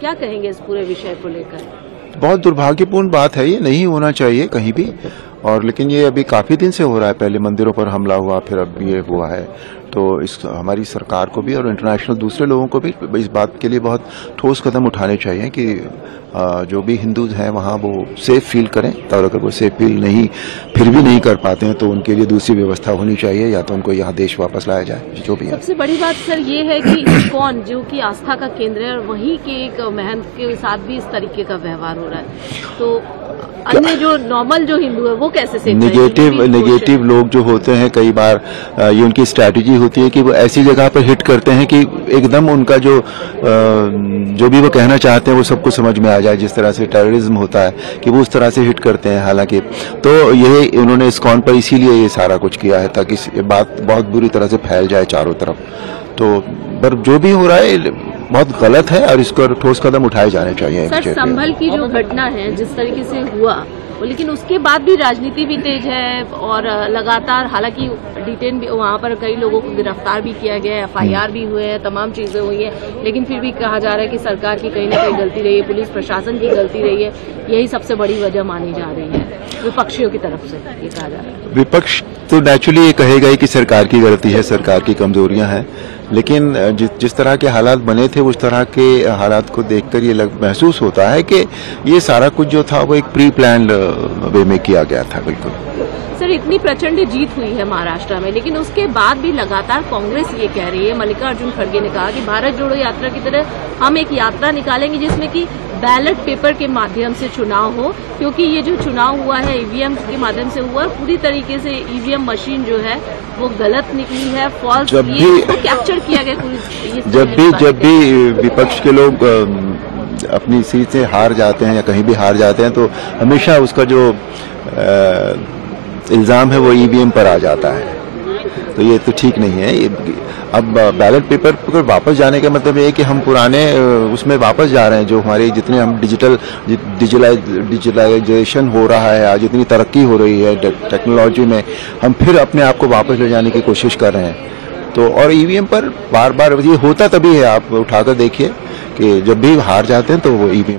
क्या कहेंगे इस पूरे विषय को लेकर? बहुत दुर्भाग्यपूर्ण बात है, ये नहीं होना चाहिए कहीं भी। और लेकिन ये अभी काफी दिन से हो रहा है, पहले मंदिरों पर हमला हुआ, फिर अब ये हुआ है। तो इस हमारी सरकार को भी और इंटरनेशनल दूसरे लोगों को भी इस बात के लिए बहुत ठोस कदम उठाने चाहिए कि जो भी हिंदूज हैं वहाँ वो सेफ फील करें। और अगर वो सेफ फील नहीं फिर भी नहीं कर पाते हैं तो उनके लिए दूसरी व्यवस्था होनी चाहिए, या तो उनको यहाँ देश वापस लाया जाए, जो भी है। सबसे बड़ी बात सर ये है कि इस्कॉन जो कि आस्था का केंद्र है, और वहीं के एक महंत के साथ भी इस तरीके का व्यवहार हो रहा है, तो अन्य जो नॉर्मल जो हिंदू है वो कैसे सेफ? नेगेटिव लोग जो होते हैं, कई बार ये उनकी स्ट्रैटेजी होती है कि वो ऐसी जगह पर हिट करते हैं कि एकदम उनका जो भी वो कहना चाहते हैं वो सबको समझ में आ जाए। जिस तरह से टेररिज्म होता है कि वो उस तरह से हिट करते हैं। हालांकि तो यही उन्होंने इस्कॉन पर इसीलिए ये सारा कुछ किया है ताकि ये बात बहुत बुरी तरह से फैल जाए चारों तरफ। तो पर जो भी हो रहा है बहुत गलत है और इसको ठोस कदम उठाए जाने चाहिए। सर, संभल की जो घटना है जिस तरीके से हुआ, लेकिन उसके बाद भी राजनीति भी तेज है और लगातार, हालांकि डिटेन भी वहाँ पर कई लोगों को गिरफ्तार भी किया गया है, FIR भी हुए हैं, तमाम चीजें हुई हैं, लेकिन फिर भी कहा जा रहा है कि सरकार की कहीं ना कहीं गलती रही है, पुलिस प्रशासन की गलती रही है। यही सबसे बड़ी वजह मानी जा रही है विपक्षियों की तरफ से, ये कहा जा रहा है। विपक्ष तो नेचुरली ये कहेगा ही कि सरकार की गलती है, सरकार की कमजोरियां हैं, लेकिन जिस तरह के हालात बने थे उस तरह के हालात को देखकर ये महसूस होता है कि ये सारा कुछ जो था वो एक प्री प्लान्ड वे में किया गया था। बिल्कुल सर, इतनी प्रचंड जीत हुई है महाराष्ट्र में, लेकिन उसके बाद भी लगातार कांग्रेस ये कह रही है, मल्लिकार्जुन खड़गे ने कहा कि भारत जोड़ो यात्रा की तरह हम एक यात्रा निकालेंगे जिसमें कि बैलेट पेपर के माध्यम से चुनाव हो, क्योंकि ये जो चुनाव हुआ है EVM के माध्यम से हुआ, पूरी तरीके से EVM मशीन जो है वो गलत निकली है, फॉल्स, ये कैप्चर किया गया। जब भी विपक्ष के लोग अपनी सीट से हार जाते हैं या कहीं भी हार जाते हैं तो हमेशा उसका जो इल्जाम है वो EVM पर आ जाता है। तो ये तो ठीक नहीं है। अब बैलेट पेपर पर वापस जाने का मतलब ये है कि हम पुराने उसमें वापस जा रहे हैं। जो हमारे जितने हम डिजिटलाइजेशन हो रहा है, आज जितनी तरक्की हो रही है टेक्नोलॉजी में, हम फिर अपने आप को वापस ले जाने की कोशिश कर रहे हैं। तो और EVM पर बार बार ये होता तभी है, आप उठाकर देखिए कि जब भी हार जाते हैं तो वो EVM